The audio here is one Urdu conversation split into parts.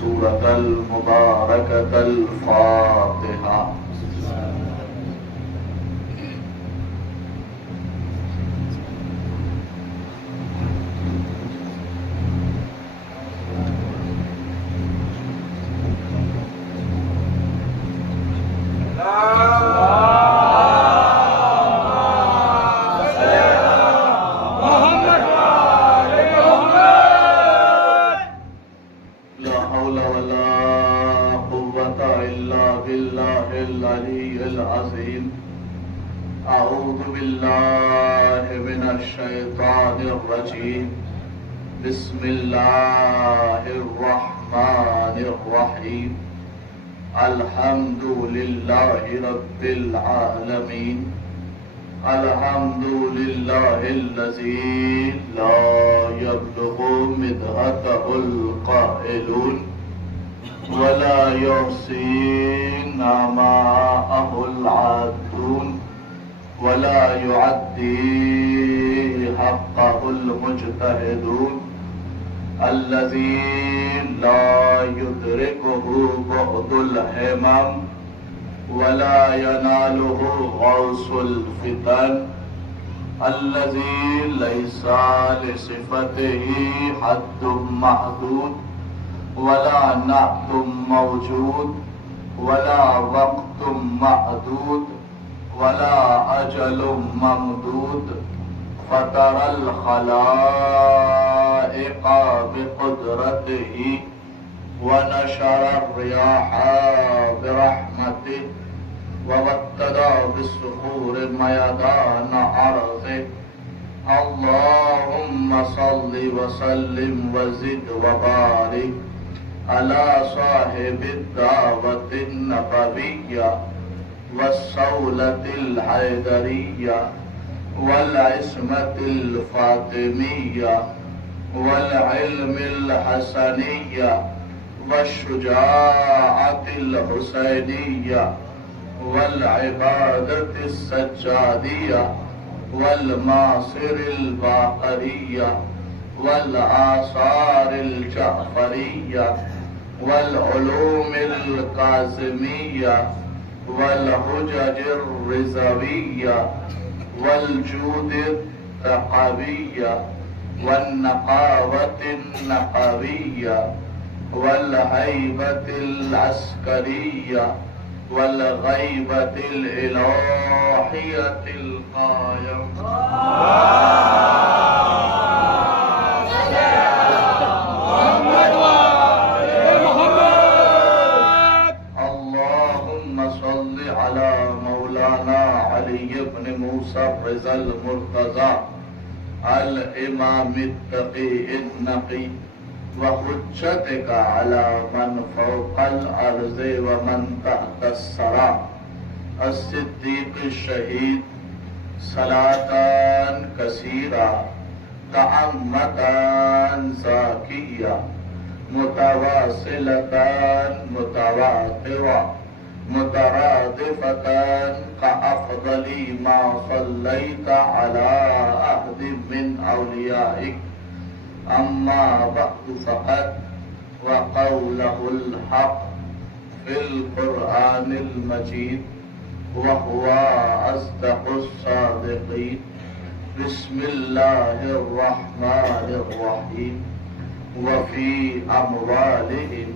سورة المباركة الفاتحة. أعوذ بالله من الشيطان الرجيم. بسم الله الرحمن الرحيم. الحمد لله رب العالمين. الحمد لله الذي لا يبلغ مدحته القائلون ولا يحصي نعماءه العادون ولا يعدي حقه المجتهدون. الذي لا يدركه بعد الهمم ولا يناله غوص الفتن. الذي ليس لصفته حد محدود ولا نعت موجود ولا وقت معدود ولا أجل ممدود. فطر الخلائق بقدرته ونشر الرياح برحمته وابتدى بالصخور ميدان أرضه. اللهم صل وسلم وزد وبارك على صاحب الدعوة النبوية والصولة الحيدرية والعصمة الفاطمية والعلم الحسنية والشجاعة الحسينية والعبادة السجادية والماصر الباقرية والآثار الجعفرية والعلوم القاسمية والحجج الرضوية والجود التقوية والنقاوة النقوية والهيبة العسكرية والغيبة الإلهية القائمة. اللهم صل على مولانا علي بن موسى الرضا المرتضى الإمام التقي النقي وحجتك على من فوق الأرض ومن تحت الثرى الصديق الشهيد صلاة كثيرة تعمة زاكية متواصلة متواترة مترادفة كأفضل ما صليت على أحد من أوليائك. أما بعد فقد وقوله الحق في القرآن المجيد وهو أصدق الصادقين. بسم الله الرحمن الرحيم. وفي أموالهم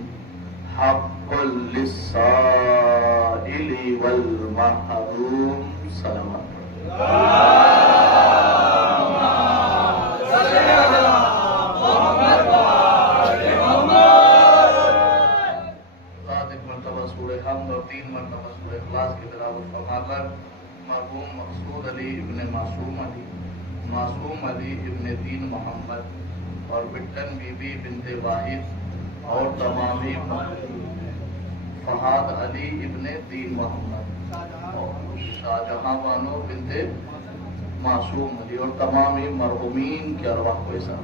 حق للسائل والمحروم. صلوات کی تلاوت فرما کر مرحوم مقصود علی ابن معصوم علی ابن دین محمد اور بٹن بی بی بنت واحد اور تمامی فہاد علی ابن دین محمد اور شاہ جہاں بانو بنت معصوم علی اور تمامی مرحومین کے ارواح کو حساب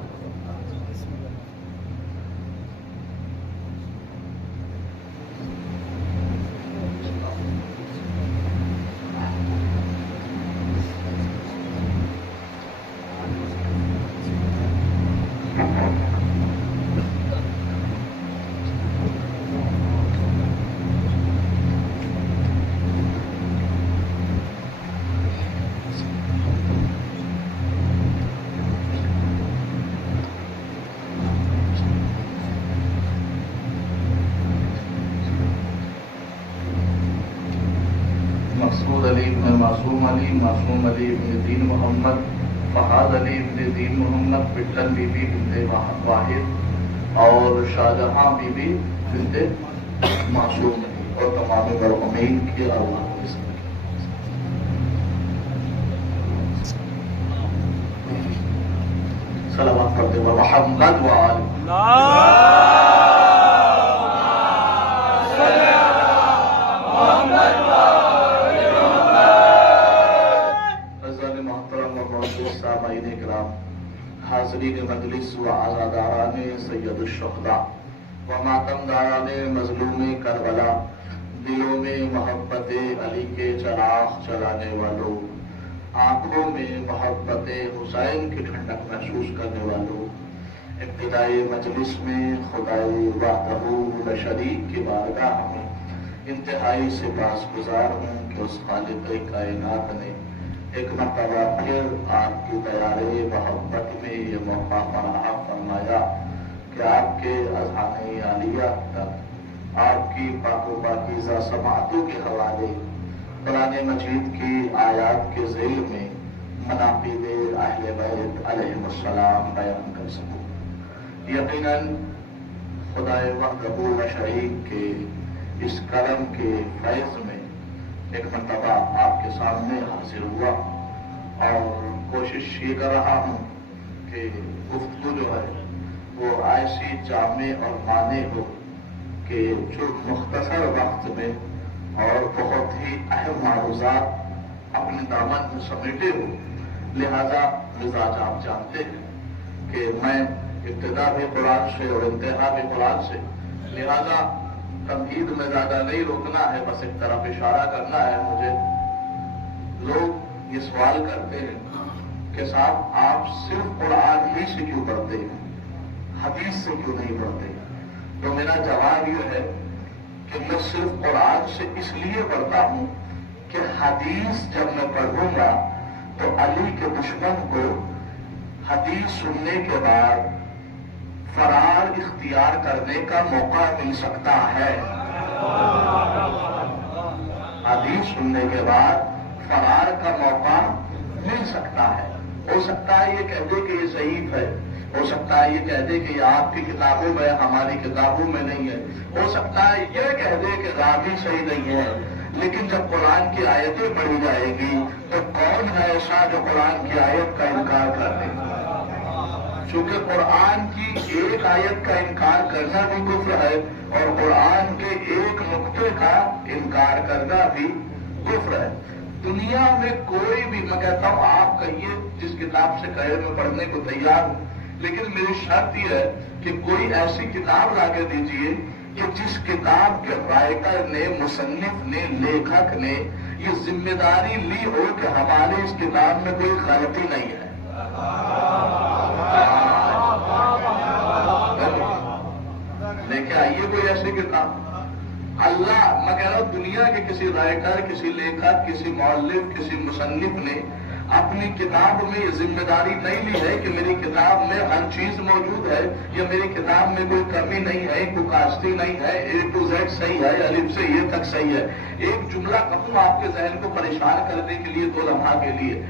مقصود علی ابن معصوم علی ابن دین محمد، فہد علی ابن دین محمد، پٹن بی بی بنت واحد اور شاہجہاں بی بی بنت معصوم علی اور تمام مرحومین کی ارواح کو اس میں صلوات پڑھتے ہوئے محمد وآل حاضرین مجلس و عزاداران سید الشہداء و ماتم داران مظلوم کربلا، دلوں میں محبت علی کے چراغ جلانے والوں، آنکھوں میں محبت حسین کی ٹھنڈک محسوس کرنے والوں، ابتدائی مجلس میں خدائے وحدہ لا شریک کی بارگاہ میں انتہائی سپاس گزار ہوں کہ اس خالق کائنات نے ایک مرتبہ پھر آپ کی دیارے محبت میں یہ موقع فراہم فرمایا کہ آپ کے اذہان عالیہ تک آپ کی پاک و پاکیزہ سماعتوں کے حوالے قرآن مجید کی آیات کے ذیل میں مناقب اہل بیت علیہم السلام بیان کر سکوں۔ یقیناً خدائے وحدہ لا شریک کے اس کرم کے فیض میں ایک مرتبہ آپ کے سامنے حاضر ہوا اور کوشش یہ کر رہا ہوں کہ گفتگو جو ہے وہ ایسی جامع اور معنی ہو کہ جو مختصر وقت میں اور بہت ہی اہم معروضات اپنے دامن میں سمیٹے ہو۔ لہذا مزاج آپ جانتے ہیں کہ میں ابتدا بھی قرآن سے اور انتہا بھی قرآن سے، لہذا تمہید میں زیادہ نہیں روکنا ہے، بس ایک طرف اشارہ کرنا ہے مجھے۔ لوگ یہ سوال کرتے ہیں کہ صاحب آپ صرف قرآن ہی سے کیوں پڑھتے ہیں، حدیث سے کیوں نہیں پڑھتے؟ تو میرا جواب یہ ہے کہ میں صرف قرآن سے اس لیے پڑھتا ہوں کہ حدیث جب میں پڑھوں گا تو علی کے دشمن کو حدیث سننے کے بعد فرار اختیار کرنے کا موقع مل سکتا ہے۔ حدیث سننے کے بعد فرار کا موقع مل سکتا ہے۔ ہو سکتا ہے یہ کہہ دے کہ یہ ضعیف ہے، ہو سکتا ہے یہ کہہ دے کہ یہ آپ کی کتابوں میں ہماری کتابوں میں نہیں ہے، ہو سکتا ہے یہ کہہ دے کہ راوی صحیح نہیں ہے، لیکن جب قرآن کی آیتیں پڑھی جائے گی تو کون ہے ایسا جو قرآن کی آیت کا انکار کر دے؟ چونکہ قرآن کی ایک آیت کا انکار کرنا بھی کفر ہے اور قرآن کے ایک نقطے کا انکار کرنا بھی کفر ہے۔ دنیا میں کوئی بھی، میں کہتا ہوں آپ کہیے جس کتاب سے کہے میں پڑھنے کو تیار ہوں، لیکن میری شرط یہ ہے کہ کوئی ایسی کتاب لا کے دیجیے کہ جس کتاب کے رائٹر نے، مصنف نے، لیکھک نے یہ ذمہ داری لی ہو کہ ہمارے اس کتاب میں کوئی غلطی نہیں ہے۔ لے کے آئیے کوئی ایسی کتاب۔ اللہ، میں کہہ رہا ہوں دنیا کے کسی رائٹر، کسی لیکھک، کسی مؤلف، کسی مصنف نے اپنی کتاب میں یہ ذمہ داری نہیں لی ہے کہ میری کتاب میں ہر چیز موجود ہے یا میری کتاب میں کوئی کمی نہیں ہے، کوئی کاستی نہیں ہے، A to Z صحیح ہے، الف سے یہ تک صحیح ہے۔ ایک جملہ کہوں آپ کے ذہن کو پریشان کرنے کے لیے 2 لمحہ کے لیے،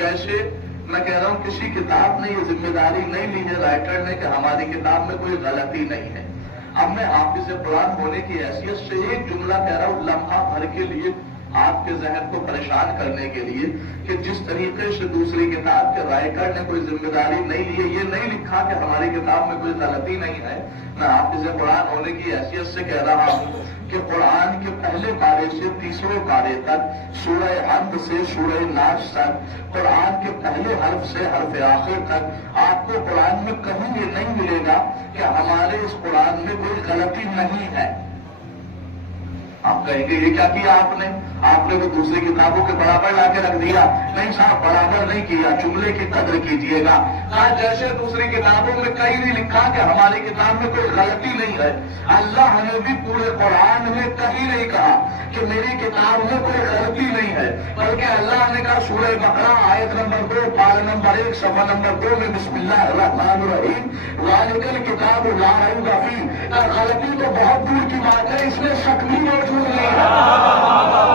جیسے میں کہہ رہا ہوں کسی کتاب نے یہ ذمہ داری نہیں لی ہے رائٹر نے کہ ہماری کتاب میں کوئی غلطی نہیں ہے۔ اب میں حافظ قرآن ہونے کی حیثیت سے ایک جملہ کہہ رہا ہوں لمحہ بھر کے لیے آپ کے ذہن کو پریشان کرنے کے لیے کہ جس طریقے سے دوسری کتاب کے رائٹر نے کوئی ذمہ داری نہیں لی ہے، یہ نہیں لکھا کہ ہماری کتاب میں کوئی غلطی نہیں ہے، میں حافظ قرآن ہونے کی حیثیت سے کہہ رہا ہوں کہ قرآن کے پہلے پارے سے تیسرے پارے تک، سورہ حمد سے سورہ ناس تک، قرآن کے پہلے حرف سے حرف آخر تک آپ کو قرآن میں کہیں یہ نہیں ملے گا کہ ہمارے اس قرآن میں کوئی غلطی نہیں ہے۔ آپ کہیں گے یہ کیا کیا آپ نے تو دوسری کتابوں کے برابر لا کے رکھ دیا۔ نہیں صاحب، برابر نہیں کیا، جملے کی قدر کیجئے گا۔ جیسے دوسری کتابوں میں کہیں نہیں لکھا کہ ہماری کتاب میں کوئی غلطی نہیں ہے، اللہ نے بھی پورے قرآن میں کہیں نہیں کہا کہ میری کتاب میں کوئی غلطی نہیں ہے، بلکہ اللہ نے کہا سورہ بقرہ آیت نمبر 2 پارہ نمبر 1 صفحہ نمبر 2 میں بسم اللہ الرحمن الرحیم ذالک الکتاب لا ریب فیہ۔ غلطی تو بہت دور کی بات ہے، اس میں شک بھی موجود نہیں ہے۔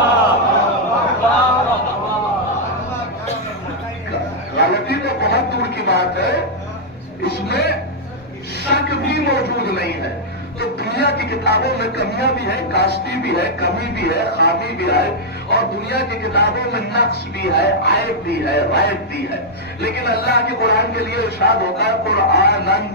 خامی بھی ہے اور دنیا کی کتابوں میں نقص بھی ہے، عیب بھی ہے، ریب بھی ہے، لیکن اللہ کے قرآن کے لیے ارشاد ہوتا ہے قرآنً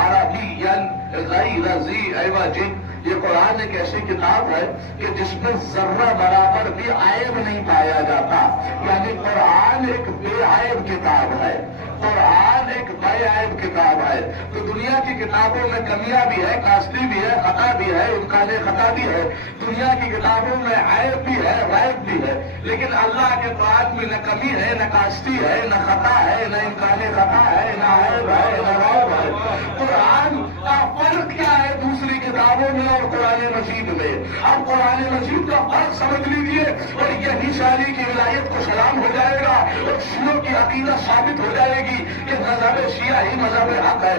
عربیًا غیر ذی عوج۔ یہ قرآن ایک ایسی کتاب ہے کہ جس میں ذرہ برابر بھی عیب نہیں پایا جاتا، یعنی قرآن ایک بے عیب کتاب ہے، قرآن ایک بے عیب کتاب ہے۔ تو دنیا کی کتابوں میں کمیاں بھی ہے، کاستی بھی ہے، خطا بھی ہے، امکان خطا بھی ہے، دنیا کی کتابوں میں عیب بھی ہے، ریب بھی ہے، لیکن اللہ کے قرآن میں نہ کمی ہے، نہ کاستی ہے، نہ خطا ہے، نہ امکان خطا ہے، نہ عیب ہے، نہ ریب ہے۔ قرآن کا فرق کیا ہے دوسری کتابوں میں اور قرآن مجید میں؟ اب قرآن مجید کا فرق سمجھ لیجیے اور یہی شاعری کی ولایت کو سلام ہو جائے گا اور شیعوں کی عقیدت ثابت ہو جائے گی کہ مذہب شیعہ ہی مذہب حق ہے۔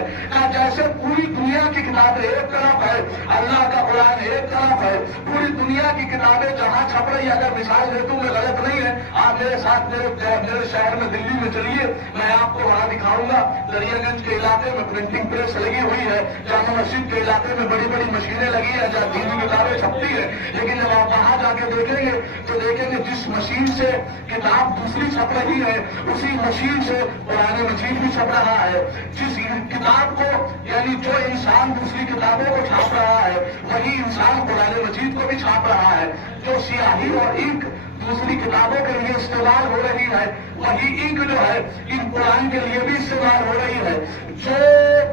جیسے پوری دنیا کی کتابیں ایک طرف ہے، اللہ کا قرآن ایک طرف ہے، پوری دنیا کی کتابیں جہاں چھپ رہی، اگر مثال دے دوں میں غلط نہیں ہے، آپ میرے ساتھ میرے شہر میں دلی میں چلیے، میں آپ کو وہاں دکھاؤں گا۔ دریا گنج کے علاقے میں پرنٹنگ پریس لگی ہوئی ہے، جامع مسجد کے علاقے میں بڑی بڑی مشینیں لگی ہیں جہاں دینی کتابیں چھپتی ہیں، لیکن جب آپ وہاں جا کے دیکھیں گے تو دیکھیں گے جس مشین سے کتاب دوسری چھپ رہی ہے اسی مشین سے قرآن مجید بھی چھپ رہا ہے۔ جس کتاب کو یعنی جو انسان دوسری کتابوں کو چھاپ رہا ہے وہی انسان قرآن مجید کو بھی چھاپ رہا ہے۔ جو سیاہی اور انک دوسری کتابوں کے لیے استعمال ہو رہی ہے وہی انک جو ہے ان قرآن کے لیے بھی استعمال ہو رہی ہے۔ جو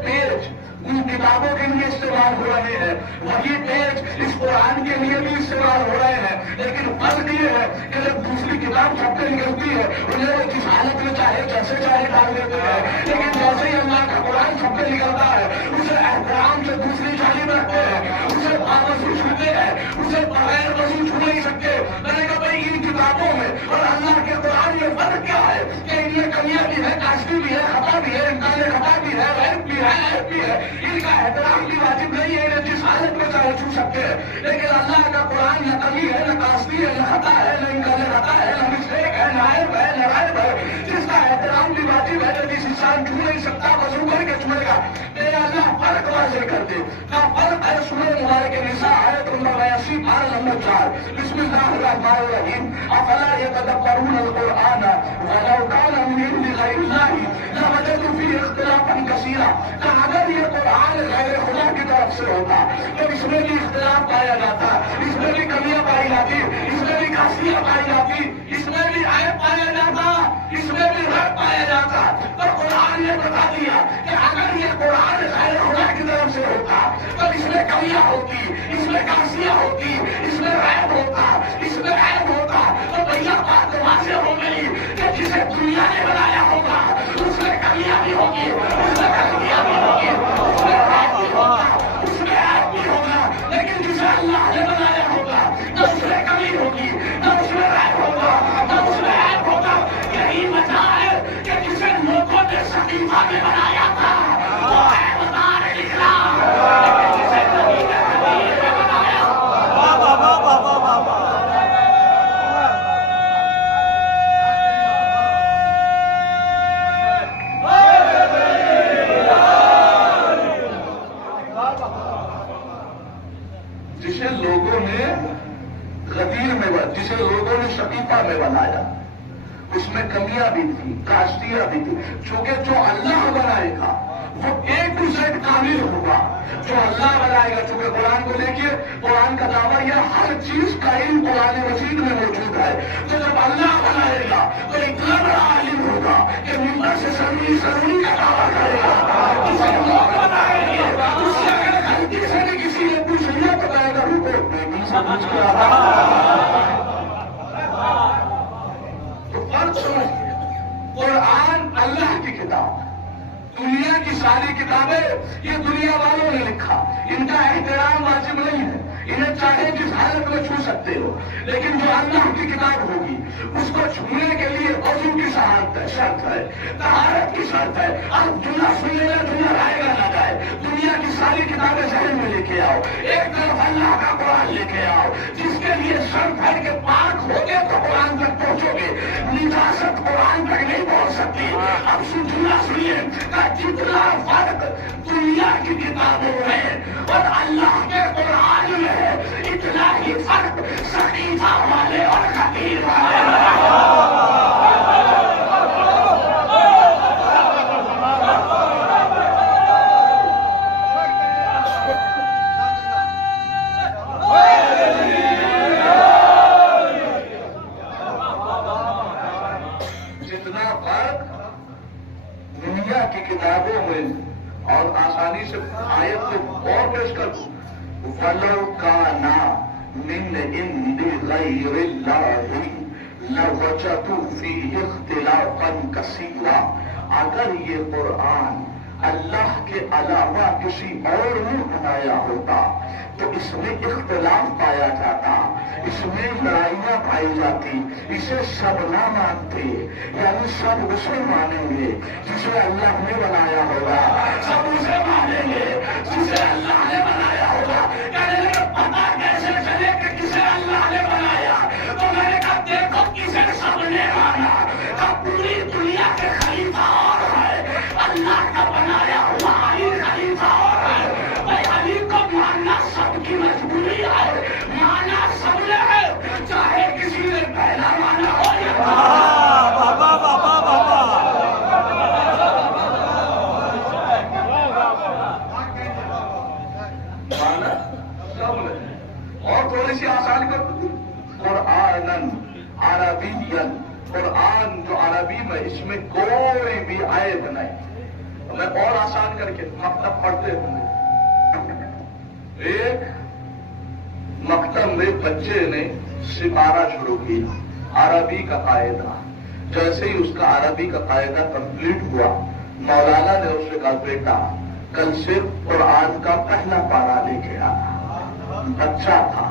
پیج ان کتابوں کے لیے استعمال ہو رہے ہیں وہی پیج اس قرآن کے لیے بھی استعمال ہو رہے ہیں، لیکن فرق یہ ہے کہ جب دوسری کتاب چھپ کے نکلتی ہے انہیں وہ جس حالت میں چاہے جیسے چاہے ڈال دیتے ہیں، لیکن جیسے ہی اللہ کا قرآن چھپ کے نکلتا ہے اسے احترام سے دوسری جانب رکھتے ہیں، اسے باوضو چھوتے ہیں، اسے بغیر وضو چھو نہیں سکتے۔ میں نے کہا بھائی ان کتابوں میں اور اللہ کے قرآن میں فرق کیا ہے کہ ان میں کمیاں بھی ہے، کاشتی بھی ہے، خطا بھی ہے، امکان خطا بھی ہے، ریب بھی ہے، عیب بھی ہے، ان کا احترام بھی واجب نہیں ہے، جس حالت میں چاہے چھو سکتے ہیں، لیکن اللہ کا قرآن نہ کمی ہے، نہ کاستی ہے، نہ خطا ہے، نہ امکان خطا ہے، نہ مسٹیک ہے، نہ عیب ہے، نہ ریب ہے، جس کا احترام بھی واجب ہے، جس انسان چھو نہیں سکتا وضو کر کے چھوئے گا۔ میرا اللہ فرق واضح کر دے کا فرق ہے سورہ مبارک نساء آیت نمبر 82 پارہ نمبر 4۔ بسم اللہ الرحمن الرحیم افلا یتدبرون القرآن ولو کان من عند غیر اللہ لوجدوا فیہ اختلافا کثیرا۔ کہ اگر یہ قرآن غیر خدا کی طرف سے ہوتا تو اس میں بھی اختلاف پایا جاتا، اس میں بھی کمیاں پائی جاتی، اس میں بھی کاسیاں پائی جاتی، اس میں بھی عیب پایا جاتا، اس میں بھی ریب پایا جاتا۔ تو قرآن نے بتا دیا کہ اگر یہ قرآن غیر خدا کی طرف سے ہوتا تو اس میں کمیاں ہوتی، اس میں کاسیاں ہوتی، اس میں ریب ہوتا، اس میں عیب ہوتا۔ تو بھیا بات واضح ہو گئی کہ جسے دنیا نے بنایا ہوگا اس میں کمیاں بھی ہوگی، اس میں غلطیاں بھی ہوگی، اس میں ریب بھی ہوگا، اس میں عیب بھی ہوگا، لیکن جسے اللہ نے بنایا ہوگا نہ اس میں کمی ہوگی، نہ اس میں ریب ہوگا، نہ اس میں عیب ہوگا۔ یہی وجہ ہے کہ جسے لوگوں نے صحیفہ میں بنایا تھا وہ عیب دار نکلا، لیکن جسے نبی نے زمین میں بنایا جسے لوگوں نے غدیر میں جسے لوگوں نے شقیقہ میں بنایا اس میں کمیاں بھی تھی، کاشتیاں بھی تھی، چونکہ جو اللہ بنائے گا وہ A to Z کامل ہوگا۔ جو اللہ بنائے گا، چونکہ قرآن کو دیکھیے، قرآن کا دعویٰ یہ ہر چیز کا علم قرآن مجید میں موجود ہے۔ تو جب اللہ بنائے گا تو اتنا بڑا علم ہوگا کہ ممبر سے سرونی کا دعویٰ کرے گا، اسے لوگ بنائیں گے، اس سے اگر غلطی سے بھی کسی نے پوچھ لیا تو کہے گا رکو میں سے پوچھ کے آ رہا۔ تو فرق سمجھئے، قرآن اللہ کی کتاب، دنیا کی ساری کتابیں یہ دنیا والوں نے لکھا، ان کا احترام واجب نہیں ہے، انہیں چاہے جس حالت میں چھو سکتے ہو، لیکن جو اللہ کی کتاب ہوگی اس کو چھونے کے لیے وضو کی شرط ہے، طہارت کی شرط ہے۔ اب جملہ سننے میں جملہ آئے گا نہ جائے، دنیا کی ساری کتابیں ذہن میں لے کے آؤ، ایک طرف اللہ کا قرآن لے کے آؤ جس کے لیے شرط ہے کہ پاک ہوگے تو قرآن تک پہنچو گے، نجاست قرآن تک نہیں پہنچ سکتی۔ اب جملہ سنیے کہ جتنا فرق دنیا کی کتابوں میں اور اللہ کے قرآن میں ہے اتنا اتنا ہی فرق سقیفہ والے اور خطیر والے کی کتابوں میں اور آسانی سے آیت کو اور پیش کر دوں وَلَوْ كَانَ مِنْ عِنْدِ غَيْرِ اللَّهِ لَوَجَدُوا فِيهِ اخْتِلَافًا كَثِيرًا اگر یہ قرآن اللہ کے علاوہ کسی اور نے بنایا ہوتا تو اس میں اختلاف پایا جاتا، اس میں لڑائیاں پائی جاتی، اسے سب نہ مانتے، یعنی سب اسے مانیں گے جسے اللہ نے بنایا ہوگا، سب اسے مانیں گے جسے اللہ نے بنایا ہوگا۔ کہنے لگے پتا کیسے چلے کہ کسے اللہ نے بنایا؟ تو میں نے کہا دیکھو کسے سب نے مانا، کہ پوری دنیا کے خلیفہ اور ہے، اللہ کا بنایا ہوا علی خلیفہ اور ہے۔ بھائی علی کو ماننا سب کی مجبوری ہے، مانا سب نے ہے، چاہے کسی نے پہلا مانا ہو یا بابا بابا بابا مانا سب نے۔ اور تھوڑی سی آسان کر دوں، قرآن عربین، قرآن جو عربی میں اس میں کوئی بھی عیب نہیں۔ میں اور آسان کر کے مکتب پڑھتے ہوں، ایک مکتب میں بچے نے سپارہ شروع کیا عربی کا قاعدہ، جیسے ہی اس کا عربی کا قاعدہ کمپلیٹ ہوا مولانا نے اس سے کہا بیٹا کل سے قرآن کا پہلا پارہ لے کے آنا۔ بچہ تھا،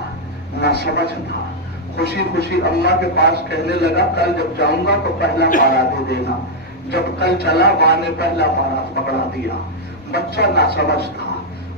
نہ سمجھ تھا، خوشی خوشی اماں کے پاس کہنے لگا کل جب جاؤں گا تو پہلا پارہ دے دینا۔ جب کل چلا ماں نے پہلا پارہ پکڑا دیا، بچہ نہ سمجھ تھا،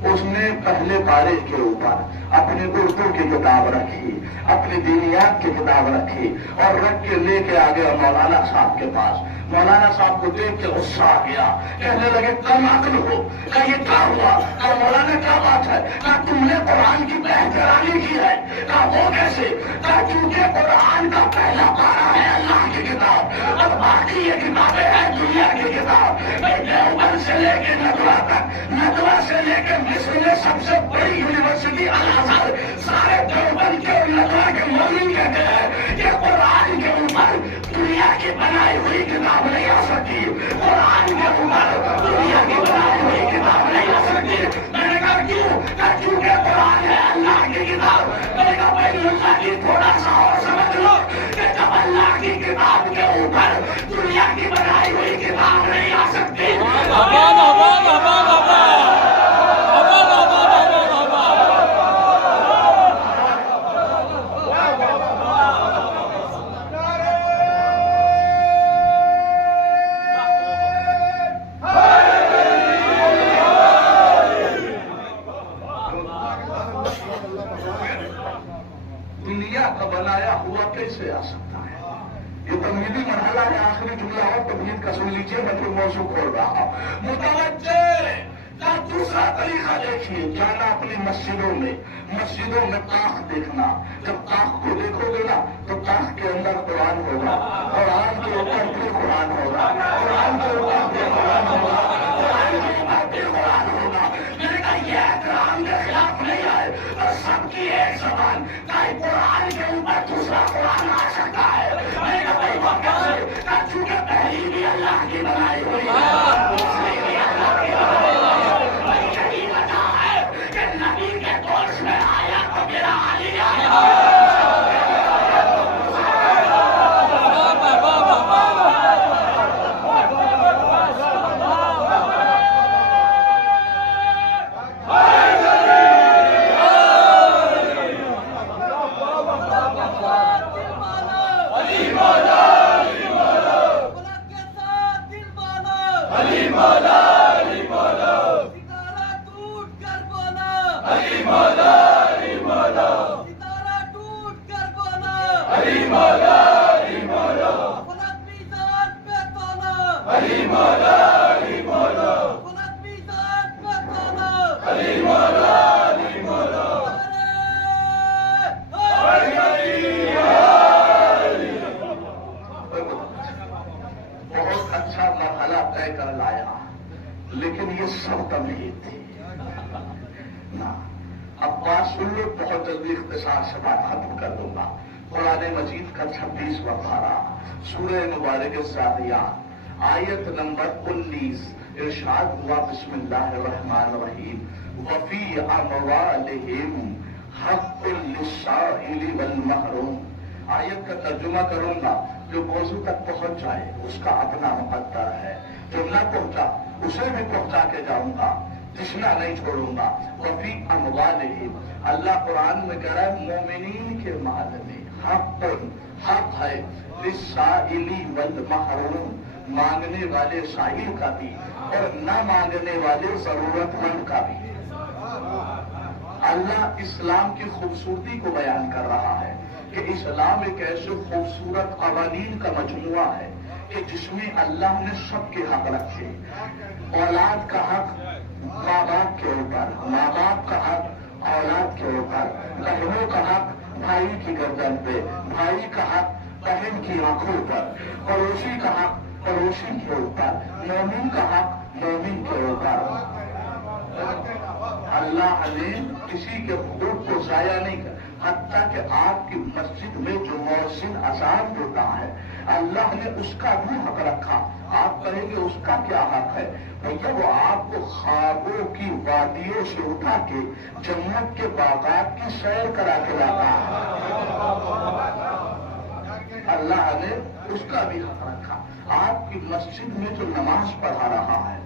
اس نے پہلے پارے کے اوپر اپنی اردو کی کتاب رکھی، اپنی دینیات کی کتاب رکھی اور رکھ کے لے کے آ گیا مولانا صاحب کے پاس۔ مولانا صاحب کو دیکھ کے غصہ آ گیا، کہنے لگے کم عقل ہو، کہ یہ کیا ہوا؟ کہ مولانا کیا بات ہے؟ کہ تم نے قرآن کی بہترانی کی ہے۔ کہ وہ کیسے؟ کہ چونکہ قرآن کا پہلا پارہ ہے اللہ کی کتاب اور باقی یہ کتابیں ہیں دنیا کی کتاب۔ دیوبند سے لے کے ندوہ تک، ندوہ سے لے کے مصر میں سب سے بڑی یونیورسٹی الازہر، سارے دیوبند کے اور ندوہ کے مومن کہتے ہیں کہ قرآن کے اوپر دنیا کی بنائی ہوئی کتاب نہیں آ سکتی، قرآن کے اوپر دنیا کی بنائی ہوئی کتاب نہیں آ سکتی۔ میں نے کہا کیوں؟ کہ چونکہ قرآن ہے اللہ کی کتاب۔ میں نے کہا بھائی اللہ کی تھوڑا سا اور سمجھ لو کہ جب اللہ کی کتاب کے اوپر دنیا کی بنائی ہوئی کتاب نہیں آ سکتی۔ دنیا کا بنایا ہوا کیسے آ سکتا ہے؟ یہ تمہیدی مرحلہ ہے، آخری جملہ اور تمہید کا سن لیجیے، میں پھر موضوع کھول رہا ہوں۔ متوجہ کا دوسرا طریقہ دیکھیے، جانا اپنی مسجدوں میں کاخ دیکھنا۔ جب کاخ کو دیکھو گے نا تو کاخ کے اندر قرآن ہوگا، قرآن کے اوپر بھی قرآن ہوگا، قرآن کے اوپر بھی قرآن ہوگا، قرآن کے اوپر بھی قرآن ہوگا۔ میں نے کہا یہ احترام کے خلاف نہیں آئے اور سب کی ایک زبان کہ قرآن کے اوپر دوسرا قرآن آ سکتا ہے۔ میں نے کہا بھائی وہ کیسے؟ کہ چونکہ پہلی بھی اللہ کی بنائی ہوئی ہے، دوسری بھی اللہ کی بنائی ہوئی ہے۔ بھائی یہی وجہ ہے کہ نبی کے دور میں آیا تو میرا علی آیا۔ ساتھ سے بات ختم کر دوں گا۔ قرآن مجید کا 26واں پارہ سورہ مبارک الذاریات آیت نمبر 19 ارشاد ہوا، بسم اللہ الرحمن الرحیم، وفی اموالہم حق للسائل والمحروم۔ آیت کا ترجمہ کروں گا، جو موضوع تک پہنچ جائے اس کا اپنا مقدر ہے، جو نہ پہنچا اسے بھی پہنچا کے جاؤں گا، تشنا نہیں چھوڑوں گا۔ وفی اموالہم، اللہ قرآن میں کہہ رہا ہے مومنین کے مال میں حق ہے، للسائل والمحروم، مانگنے والے سائل کا بھی اور نہ مانگنے والے ضرورت مند کا بھی۔ اللہ اسلام کی خوبصورتی کو بیان کر رہا ہے کہ اسلام ایک ایسے خوبصورت قوانین کا مجموعہ ہے کہ جس میں اللہ نے سب کے حق رکھے۔ اولاد کا حق ماں باپ کے اوپر، ماں باپ کا حق اولاد کے اوپر، بہنوں کا حق بھائی کی گردن پہ، بھائی کا حق بہن کی آنکھوں پر، پڑوسی کا حق پڑوسی کے اوپر، مومن کا حق مومن کے اوپر۔ اللہ نے کسی کے حقوق کو ضائع نہیں کیا، حتیٰ کہ آپ کی مسجد میں جو مؤذن اذان دیتا ہے اللہ نے اس کا بھی حق رکھا۔ آپ کہیں گے اس کا کیا حق ہے؟ بھیا وہ آپ کو خوابوں کی وادیوں سے اٹھا کے جنت کے باغات کی سیر کرا کے لاتا ہے، اللہ نے اس کا بھی حق رکھا۔ آپ کی مسجد میں جو نماز پڑھا رہا ہے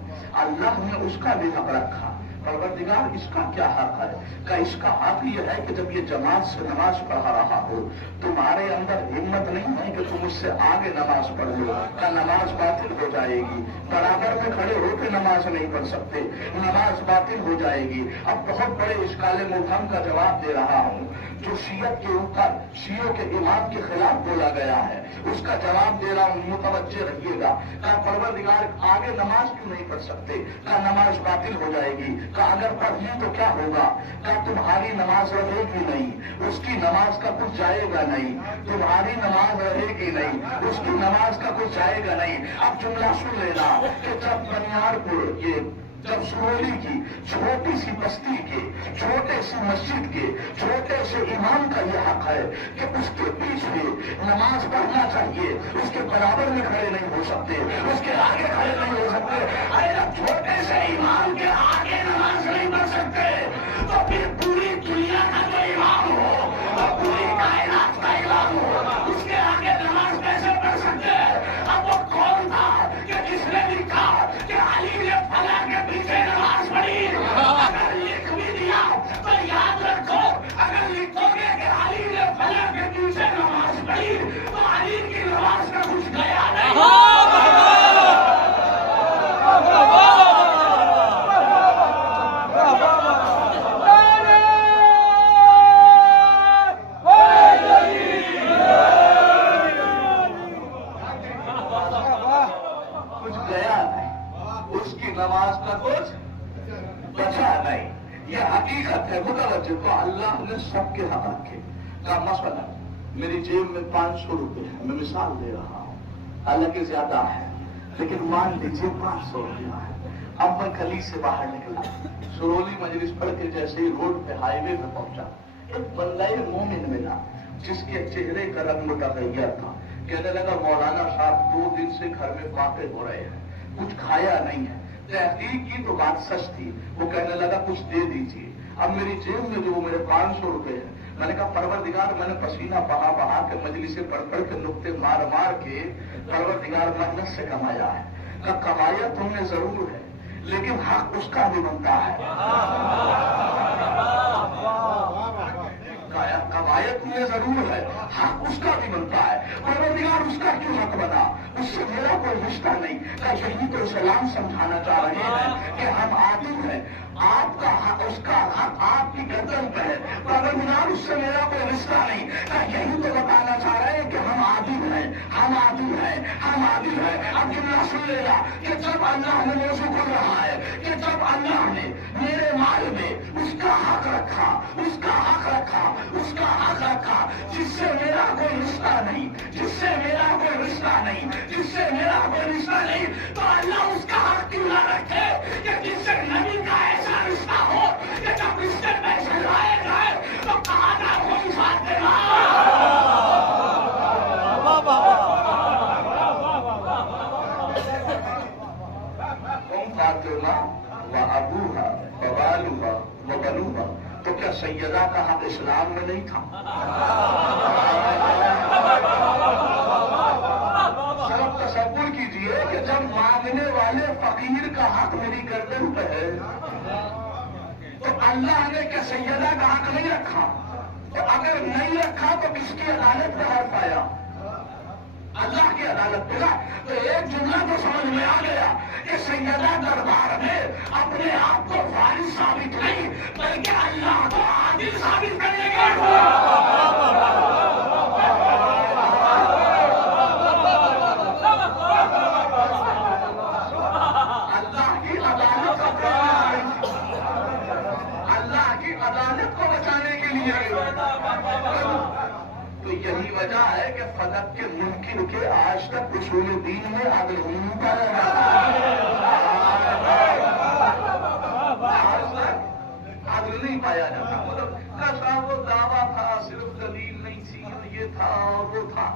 اللہ نے اس کا بھی حق رکھا۔ پروردگار اس کا کیا حق ہے؟ کہ اس کا حق یہ ہے کہ جب یہ جماعت سے نماز پڑھا رہا ہو تمہارے اندر ہمت نہیں ہے کہ تم اس سے آگے نماز پڑھ لو، کہ نماز باطل ہو جائے گی، برابر میں کھڑے ہو کے نماز نہیں پڑھ سکتے، نماز باطل ہو جائے گی۔ اب بہت بڑے اشکال مبہم کا جواب دے رہا ہوں جو شیعت کے اوپر شیعوں کے امام کے خلاف بولا گیا ہے، اس کا جواب دے رہا ہوں، متوجہ رہیے گا۔ کہ پروردگار آگے نماز کیوں نہیں پڑھ سکتے؟ کہ نماز باطل ہو جائے گی، کہ اگر پڑھ لی تو کیا ہوگا؟ کہ تمہاری نماز رہے گی نہیں، اس کی نماز کا کچھ جائے گا نہیں، تمہاری نماز رہے گی نہیں، اس کی نماز کا کچھ جائے گا نہیں۔ اب جملہ سن لینا کہ جب بنیار پور جب سرولی کی چھوٹی سی بستی کے چھوٹے سی مسجد کے چھوٹے سے امام کا یہ حق ہے کہ اس کے پیچھے نماز پڑھنا چاہیے، اس کے برابر میں کھڑے نہیں ہو سکتے، اس کے آگے کھڑے نہیں ہو سکتے۔ ارے جب چھوٹے سے امام کے آگے نماز نہیں پڑھ سکتے تو پھر پوری دنیا کا جو امام ہو اور پوری کائنات کا امام ہو اس کے آگے نماز کیسے پڑھ سکتے؟ اب وہ کون تھا کہ جس نے لکھا کہ علی نے فلاں کے پیچھے نماز پڑھی؟ اگر لکھ بھی دیا تو یاد رکھو، اگر لکھو گے کہ علی نے فلاں کے پیچھے نماز پڑھی تو علی کی نماز کا کچھ گیا نہیں۔ نماز کا کچھ بچا نہیں، یہ حقیقت ہے۔ متوجہ تو اللہ نے سب کے حق رکھے۔ کا مسئلہ میری جیب میں 500 روپے ہے، میں مثال دے رہا ہوں، حالانکہ زیادہ ہے لیکن مان لیجیے 500 روپیہ ہے۔ اب میں گلی سے باہر نکلا، سرولی مجلس پڑھ کے جیسے ہی روڈ پہ ہائی وے پہ پہنچا، ایک بندہ مومن ملا جس کے چہرے کا رنگ متغیر تھا۔ کہنے لگا مولانا صاحب 2 دن سے گھر میں فاقے ہو رہے ہیں، کچھ کھایا نہیں ہے۔ تحقیق کی تو بات سچ تھی، وہ کہنے لگا کچھ دے دیجیے۔ اب میری جیب میں جو میرے 500 روپے ہیں، میں نے کہا پروردگار میں نے پسینہ بہا بہا کے مجلسیں پڑھ پڑھ کے نقطے مار مار کے پروردگار محنت سے کمایا ہے۔ کہ کمایا تم نے ضرور ہے لیکن حق اس کا بھی بنتا ہے۔ کمایا تم نے ضرور ہے، حق اس کا بھی بنتا ہے۔ پروردگار اس کا کیوں حق بنا؟ اس سے میرا کوئی رشتہ نہیں۔ کہ یہی تو اسلام سمجھانا چاہ رہے ہیں کہ ہم عادل ہیں، آپ کا حق اس کا حق آپ کی گردن پہ ہے، پروردگار اس سے میرا کوئی رشتہ نہیں۔ کہ یہی تو بتانا چاہ رہے ہیں کہ ہم عادل ہیں، ہم عادل ہیں، ہم عادل ہیں۔ اب جملہ سن لے گا کہ جب اللہ نے موضوع کھل رہا ہے کہ جب اللہ نے میرے مال میں اس کا حق رکھا، اس کا حق رکھا، اس کا حق رکھا، جس سے میرا کوئی رشتہ نہیں، جس سے میرا کوئی رشتہ نہیں، جس سے میرا کوئی رشتہ نہیں، تو اللہ اس کا حق کیوں نہ رکھے کہ جس سے نبی کا ایسا رشتہ ہو کہ جب رشتے پیسے لائے جائے تو کہا نہ ہوں فاطمہ فاطمہ و ابوہا و بالوہا و بنوہا. تو کیا سیدہ کا حق اسلام میں نہیں تھا؟ صرف تصور کیجئے کہ جب مانگنے والے فقیر کا حق میری گردن پہ ہے تو اللہ نے کیا سیدہ کا حق نہیں رکھا؟ تو اگر نہیں رکھا تو کس کی عدالت میں حق پایا؟ اللہ کی عدالت پہ. تو ایک جملہ تو سمجھ میں آ گیا کہ سیدہ دربار میں اپنے آپ کو فارغ ثابت نہیں بلکہ اللہ کو عادل ثابت کرنے کے اللہ کی عدالت اللہ کی عدالت کو بچانے کے لیے. تو یہی وجہ ہے کہ فلک کے منکر کے آج تک اصول دین میں عدل ہونے پر عدل نہیں پایا جاتا. مطلب وہ دعویٰ تھا, صرف دلیل نہیں تھی, یہ تھا اور وہ تھا.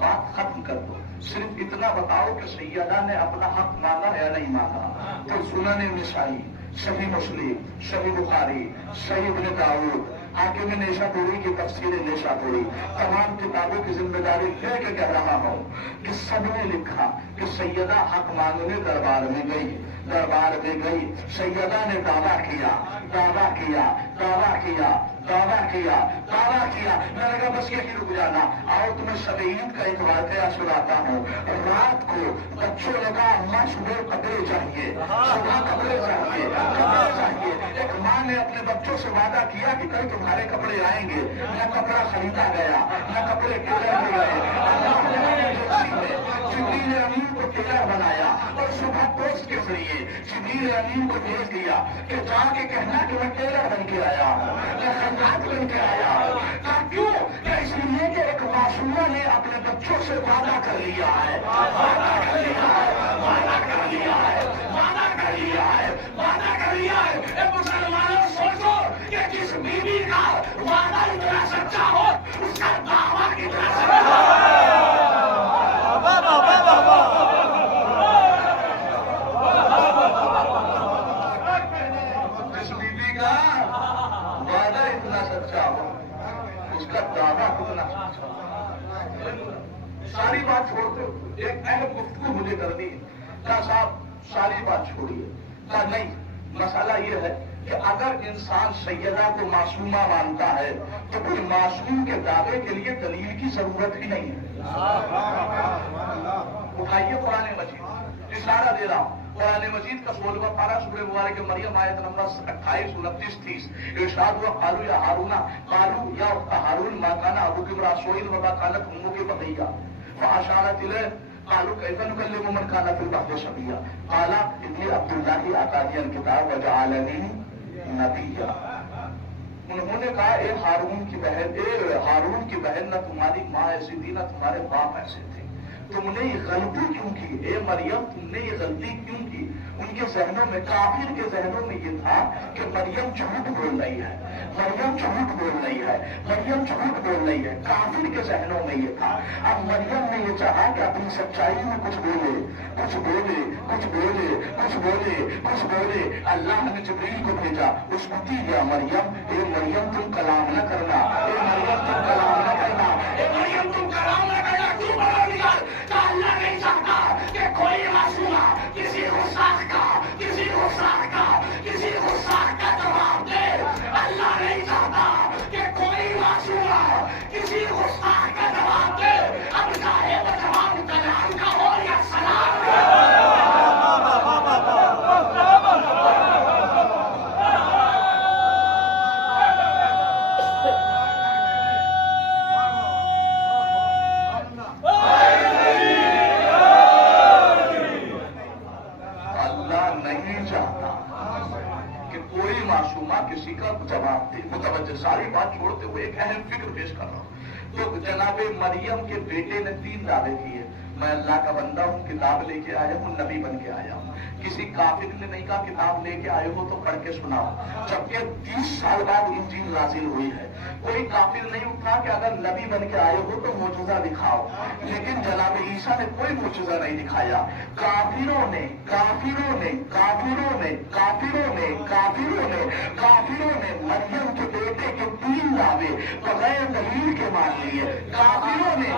بات ختم کر دو, صرف اتنا بتاؤ کہ سیدہ نے اپنا حق مانگا یا نہیں مانگا. تو سنن نسائی, صحیح مسلم, صحیح بخاری, صحیح ابن داؤد, حاکم نیشاپوری کی تفسیر نیشاپوری, تمام کتابوں کی ذمہ داری لے کے کہہ رہا ہوں کہ سب نے لکھا کہ سیدہ حق مانگنے دربار میں گئی. دربار میں گئی, سیدہ نے دعویٰ کیا, دعویٰ کیا, دعویٰ کیا, دعویٰ کیا, دعویٰ کیا. میں نے کہا بس یہی رک جانا, اور تمہیں شب عید کا ایک واقعہ سناتا ہوں. رات کو بچوں نے کہا اماں صبح کپڑے چاہیے, صبح کپڑے چاہیے, کپڑے چاہیے. ایک ماں نے اپنے بچوں سے وعدہ کیا کہ کل تمہارے کپڑے آئیں گے. نہ کپڑا خریدا گیا, نہ کپڑے ٹیلر میں گئے. اللہ نے جبریل امین کو ٹیلر بنایا اور صبح پوسٹ کے ذریعے جبریل امین کو بھیج دیا کہ جا کے کہنا کہ میں ٹیلر بن کے آیا ہوں, میں خیاط بن کے آیا ہوں. کیوں کہ اس لیے کہ ایک معصومہ نے اپنے بچوں سے وعدہ کر لیا ہے, وعدہ کر لیا ہے, وعدہ کر لیا ہے, وعدہ کر لیا ہے, وعدہ کر لیا ہے. اے مسلمانوں سوچو کہ جس بیوی کا وعدہ اتنا سچا ہو اس کا دعویٰ کتنا سچا ہو. جس بیوی کا وعدہ اتنا سچا ہو اس کا دعویٰ کتنا سچا ہو. ساری بات چھوڑتے ہو, ایک اہم گفتگو مجھے کرنی ہے. کہا صاحب ساری بات چھوڑیے. کہا نہیں, مسئلہ یہ ہے کہ اگر انسان سیدہ کو معصومہ مانتا ہے تو کوئی معصوم کے دعوے کے لیے دلیل کی ضرورت ہی نہیں ہے. اٹھائیے قرآن مجید, اشارہ دے رہا ہوں. قرآن مجید کا 16واں پارہ سورہ مبارکہ مریم آیت نمبر 28, 29, 30. ارشاد ہوا قالوا یا ہارون, قالوا یا ہارون ما کان ابوک امرأ سوء وما کانت امک بغیا فاشارت الیہ قالوا کیف نکلم من کان فی المہد صبیا قال انی عبد اللہ آتانی الکتاب وجعلنی نبیا. انہوں نے کہا اے ہارون کی بہن, نہ تمہاری ماں ایسی تھی نہ تمہارے باپ ایسے تھے, تم نے یہ غلطی کیوں کی؟ اے مریم تم نے یہ غلطی کیوں کی؟ ان کے ذہنوں میں, کافر کے ذہنوں میں یہ تھا کہ مریم جھوٹ بول رہی ہے, مریم جھوٹ بول رہی ہے, مریم جھوٹ بول رہی ہے. کافر کے ذہنوں میں یہ تھا. اب مریم نے یہ چاہا کہ اپنی سچائی میں کچھ بولے, کچھ بولے, کچھ بولے, کچھ بولے, کچھ بولے. اللہ نے جبریل کو بھیجا, اس کو یا مریم, اے مریم تم کلام نہ کرنا, اے مریم تم کلام نہ کرنا, اے مریم تم کلام نہ کرنا. کیوں بڑا نکال کہ اللہ نہیں چاہتا کہ کوئی معصومہ کسی غصہ کا, کسی غصہ کا, کسی غصہ کا جواب دے. اللہ نہیں چاہتا کہ کوئی معصومہ کسی غصہ کا جواب دے. اب چاہے وہ جواب کلام کا ہو یا سلام کا. کسی کا جواب دے. متوجہ, ساری بات چھوڑتے ہوئے ایک اہم فکر پیش کر رہا ہوں. تو جناب مریم کے بیٹے نے 3 دعوے کیے. میں اللہ کا بندہ ہوں, کتاب لے کے آیا ہوں, نبی بن کے آیا ہوں. کسی کافر نے نہیں کہا کتاب لے کے آئے ہو تو پڑھ کے سناؤ, جبکہ 30 سال بعد انجیل نازل ہوئی ہے. کوئی کافر نہیں اٹھا کہ اگر نبی بن کے آئے ہو تو معجزہ دکھاؤ, لیکن جناب عیسیٰ نے کوئی معجزہ نہیں دکھایا. کافروں نے مریم کے بیٹے کے 3 دعوے بغیر دلیل کے مان لیے. کافروں نے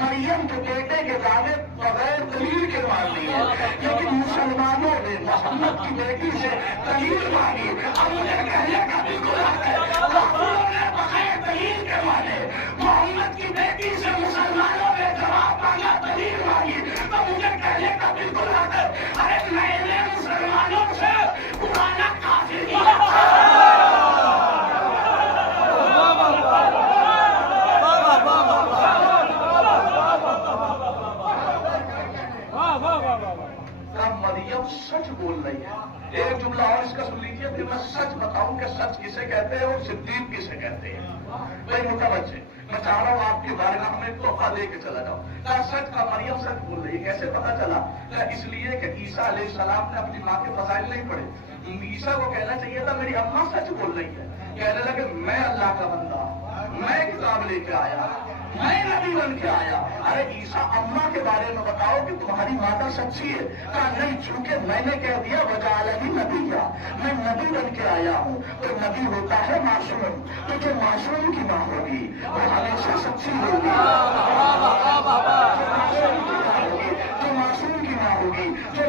مریم کے بیٹے کے دعوے بغیر دلیل کے مان لیے, لیکن مسلمانوں نے محمد کی بیٹی سے دلیل مانگی. اب مجھے کہنے کا بالکل حق ہے, کافروں نے بغیر دلیل کے مانے, محمد کی بیٹی سے مسلمانوں نے جواب مانگا, دلیل مانگی, تو مجھے کہنے کا بالکل حق ہے. ارے میں نے مسلمانوں سے پرانا کافر مریم سچ بول رہی ہے. ایک جملہ اور اس کا سن لیجیے, پھر میں سچ بتاؤں کہ سچ کسے کہتے ہیں اور صدیق کسے کہتے ہیں. بھائی متوجہ, میں چاہ رہا ہوں آپ کی بارگاہ میں تحفہ دے کے چلا جاؤں. کہا سچ کا مریم سچ بول رہی ہے. کیسے پتا چلا؟ کہا اس لیے کہ عیسیٰ علیہ السلام نے اپنی ماں کے فضائل نہیں پڑھے. عیسیٰ کو کہنا چاہیے تھا میری اماں سچ بول رہی ہے. کہنے لگے میں اللہ کا بندہ, میں کتاب لے کے آیا, میں نبی بن کے آیا. ارے عیسیٰ اماں کے بارے میں بتاؤ کہ تمہاری ماتا سچی ہے. کہا نہیں, چونکہ میں نے کہہ دیا وجعلنی نبیّا, میں نبی بن کے آیا ہوں. تو نبی ہوتا ہے معصوم, تو جو معصوم کی ماں ہوگی وہ ہمیشہ سچی ہوگی. جو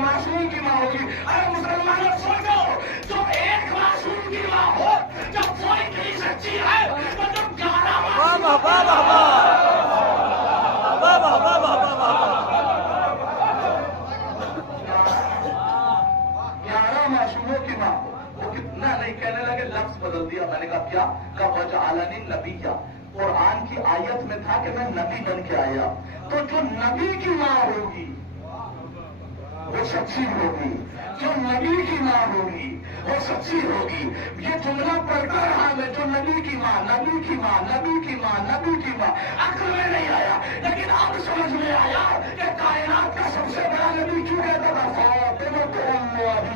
معصوم کی ماں ہوگی. ارے مسلمانوں سوچو, جو ایک معصوم کی ماں ہو, جب کوئی کی سچی ہے تو جو 11 معصوموں کی ماں ہو, وہ کتنا نہیں. کہنے لگے لفظ بدل دیا. میں نے کہا کیا؟ کہ وجعلنی نبیّا, قرآن کی آیت میں تھا کہ میں نبی بن کے آیا. تو جو نبی کی ماں ہوگی وہ سچی ہوگی, جو نبی کی ماں ہوگی وہ سچی ہوگی. یہ جملہ پڑھتا رہا میں, جو نبی کی ماں, نبی کی ماں, نبی کی ماں, نبی کی ماں. عقل میں نہیں آیا, لیکن اب سمجھ میں آیا کہ کائنات کا سب سے بڑا نبی کیوں کہتا تھا فاطمہ ام ابی.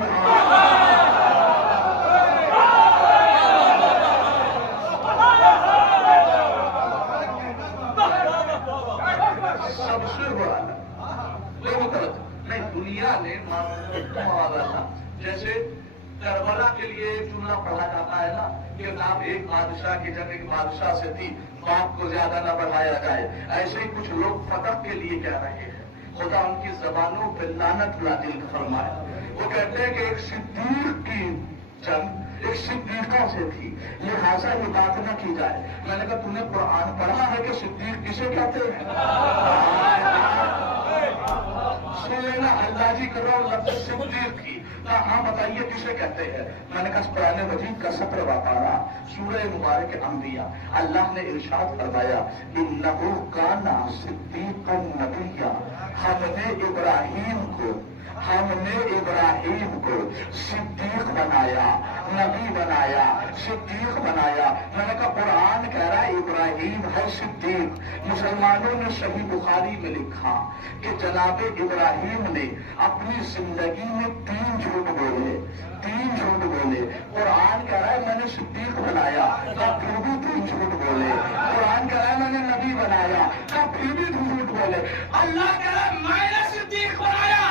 سب سے بڑا نہیں, دنیا نے جیسے کربلا کے لیے ایک جملہ پڑھا جاتا ہے نا کہ آپ ایک بادشاہ کی جگہ ایک بادشاہ سے تھی, باپ کو زیادہ نہ بڑھایا جائے. ایسے ہی کچھ لوگ فتح کے لیے کہہ رہے ہیں, خدا ان کی زبانوں پہ لعنت نازل فرمائے. وہ کہتے ہیں کہ ایک صدیق کی جنگ ایک صدیقوں سے تھی, لہٰذا یہ بات نہ کی جائے. میں نے کہا تم نے قرآن پڑھا ہے کہ صدیق کسے کہتے ہیں؟ سن لینا, اللہ جی کر رہا ہوں لفظ صدیق کی. ہاں بتائیے کسے کہتے ہیں؟ میں نے کہا قرآن مجید کا 17واں پارہ سورہ مبارک انبیاء, اللہ نے ارشاد فرمایا انہ کان صدیقا نبیّا, ہم نے ابراہیم کو صدیق بنایا, نبی بنایا, صدیق بنایا. میں نے کہا قرآن کہہ رہا ہے ابراہیم ہے صدیق. مسلمانوں نے صحیح بخاری میں لکھا کہ جناب ابراہیم نے اپنی زندگی میں 3 جھوٹ بولے. قرآن کہہ رہا ہے میں نے صدیق بنایا, تب پھر بھی 3 جھوٹ بولے. قرآن کہہ رہا ہے میں نے نبی بنایا, تب پھر بھی 2 جھوٹ بولے. اللہ کہہ رہا ہے میں نے صدیق بنایا,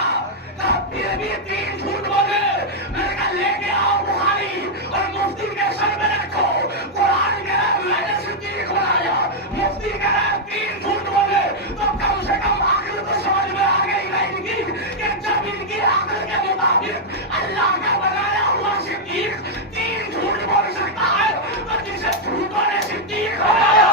تب پھر بھی 3 جھوٹ بولے. میں نے کہا لے کے آؤ بخاری اور مفتی کے سر میں رکھو. قرآن کہہ رہا ہے میں نے صدیق بنایا, مفتی کہہ رہا ہے 3 جھوٹ بولے. تو کم سے کم عقل تو سمجھ میں آ گئی نا ان کی کہ جب ان کی عقل کے مطابق اللہ کا بنایا ہوا صدیق 3 جھوٹ بول سکتا ہے, تو جسے جھوٹوں نے صدیق بنایا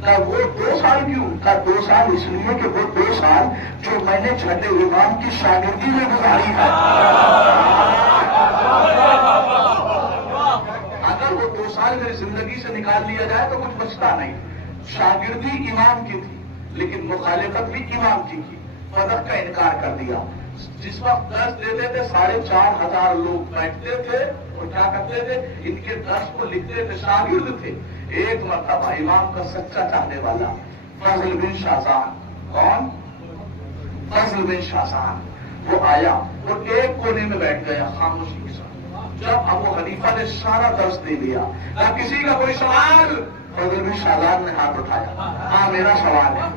وہ 2 سال کیوں؟ 2 سال اس لیے کہ وہ 2 سال جو میں نے چھٹے امام کی شاگردی میں گزاری ہے، اگر وہ 2 سال میری زندگی سے نکال لیا جائے تو کچھ بچتا نہیں۔ شاگردی امام کی تھی لیکن مخالفت بھی امام کی فضل کا انکار کر دیا۔ جس وقت درس دیتے تھے 4,500 لوگ بیٹھتے تھے اور کیا کرتے تھے، ان کے درس کو لکھتے تھے، شاگرد تھے۔ ایک مرتبہ امام کا سچا چاہنے والا فضل بن شاہزان، کون؟ فضل بن شاہزان، وہ آیا اور ایک کونے میں بیٹھ گیا خاموشی کے ساتھ۔ جب ابو حنیفہ نے سارا درس دے لیا، نہ کسی کا کوئی سوال، فضل بن شاہزان نے ہاتھ اٹھایا، ہاں میرا سوال ہے۔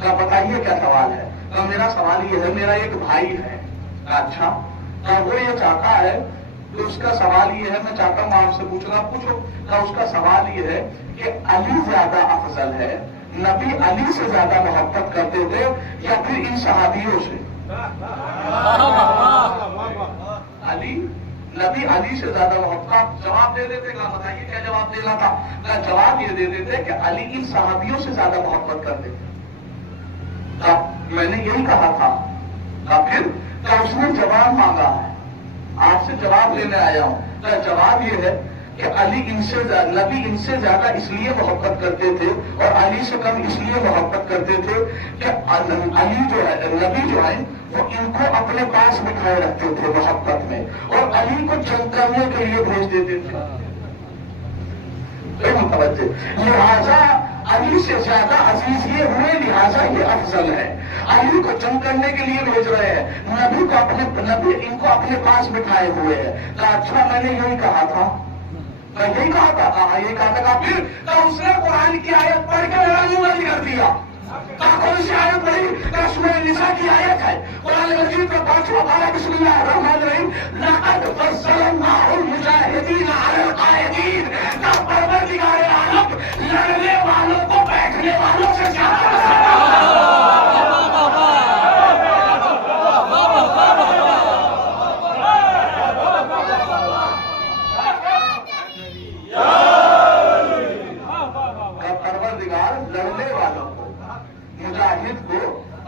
کیا بتائیے کیا سوال ہے؟ میرا سوال یہ ہے، میرا ایک بھائی ہے۔ اچھا، وہ یہ چاہتا ہے تو اس کا سوال یہ ہے، میں چاہتا ہوں آپ سے پوچھنا، پوچھو۔ اس کا سوال یہ ہے کہ علی زیادہ افضل ہے، نبی علی سے زیادہ محبت کرتے تھے یا پھر ان صحابیوں سے؟ علی، نبی علی سے زیادہ محبت، جواب دے دیتے کہا، بتائیے کیا جواب دینا تھا؟ کہا جواب یہ دے دیتے کہ علی ان صحابیوں سے زیادہ محبت کرتے تھے۔ میں نے یہی کہا تھا، پھر اس نے جواب مانگا ہے، آپ سے جواب لینے آیا ہوں۔ جواب یہ ہے کہ علی ان سے نبی ان سے زیادہ اس لیے محبت کرتے تھے اور علی سے کم اس لیے محبت کرتے تھے کہ علی جو ہے، نبی جو ہے، وہ ان کو اپنے پاس بٹھائے رکھتے تھے محبت میں، اور علی کو جنگ کرنے کے لیے بھیج دیتے تھے۔ متوجہ، لہذا علی سے زیادہ عزیز یہ ہوئے، لہذا یہ افضل ہے۔ علی کو جنگ کرنے کے لیے بھیج رہے ہیں، نبی ان کو اپنے پاس بٹھائے ہوئے ہیں۔ کہا اچھا، میں نے یہی کہا تھا، میں یہی کہا تھا، کہا یہی کہا تھا۔ پھر اس نے قرآن کی آیت پڑھ کے میرا منہ بند کر دیا۔ کون سی آیت پڑھی؟ سورہ نساء کی آیت ہے، قرآن مجید میں 5واں پارہ، بسم اللہ الرحمن الرحیم، لقد فضل اللہ المجاہدین علی القاعدین۔ پروردگار عالم لڑنے والوں کو بیٹھنے والوں سے زیادہ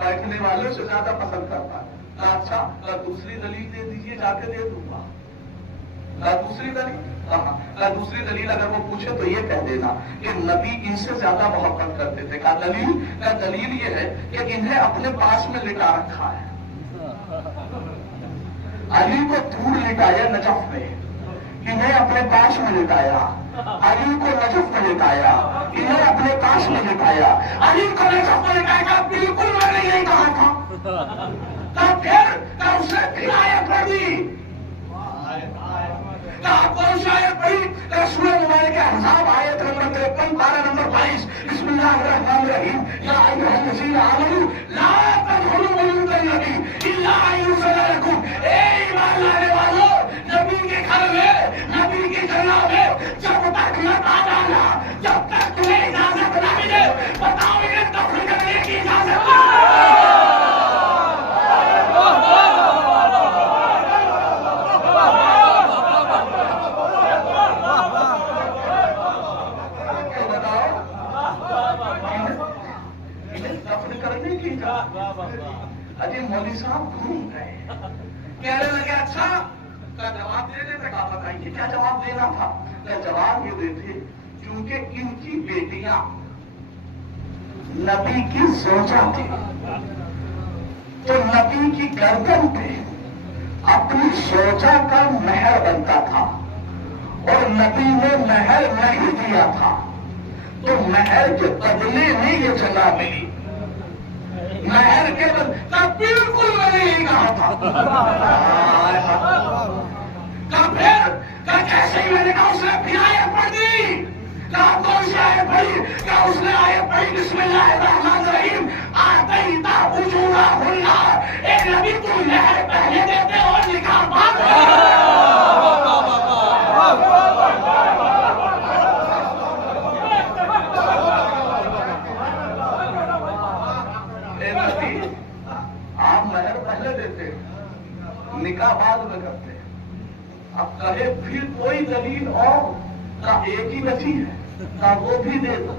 بیٹھنے والوں سے زیادہ پسند کرتا ہے۔ اچھا، دوسری دلیل دے دیجیے، جا کے دے دوں گا۔ دوسری دلیل، دوسری دلیل اگر وہ پوچھے تو یہ کہہ دینا کہ نبی ان سے زیادہ محبت کرتے تھے۔ کا دلیل یہ ہے کہ انہیں اپنے پاس میں لٹا رکھا ہے۔ علی کو دور لٹایا نجف میں، انہیں اپنے پاس میں لٹایا۔ علی کو نجف میں لٹایا، انہیں اپنے پاس میں لٹایا۔ علی کو نجف میں لٹایا، بالکل میں نے یہی کہا تھا۔ پھر اس نے پھر آیت پڑھ دی، کون سی آیت پڑھی؟ سورہ مبارک احزاب آیت نمبر 53 پارہ نمبر 22، بسم اللہ الرحمن الرحیم، یا ایھا الذین آمنوا لا تدخلوا بیوت النبی الا ان یؤذن لکم۔ اے ایمان لانے والوں، نبی کے گھر میں، نبی کی جگہ میں جب تک نہ ڈالا، جب تک تمہیں اجازت نہ ملے، بتاؤ انہیں دفن کرنے کی اجازت اجی مولوی صاحب گھوم گئے، کہنے لگے اچھا کا جواب دے دیتے، کہا بتائیے کیا جواب دینا تھا؟ جواب یہ دیتے کیونکہ ان کی بیٹیاں نبی کی زوجہ تھی، تو نبی کی گردن پہ اپنی زوجہ کا مہر بنتا تھا اور نبی نے مہر نہیں دیا تھا، تو مہر کے بدلے میں یہ جگہ ملی۔ مہر کے بدلے بالکل میں نے یہی کہا تھا۔ پھر کیسے ہی میں نے کہا، اس نے پھر آیت پڑھ دی۔ کون سی آیت پڑھی؟ اس نے آیت پڑھی، بسم اللہ الرحمن الرحیم، آتیت اجورہن۔ اے نبی، تم مہر پہلے دیتے اور نکاح بعد آپ مہر پہلے دیتے، نکاح بعد میں کرتے۔ اب کہے پھر کوئی دلیل اور کا ایک ہی نفی ہے، کا وہ بھی دے دو.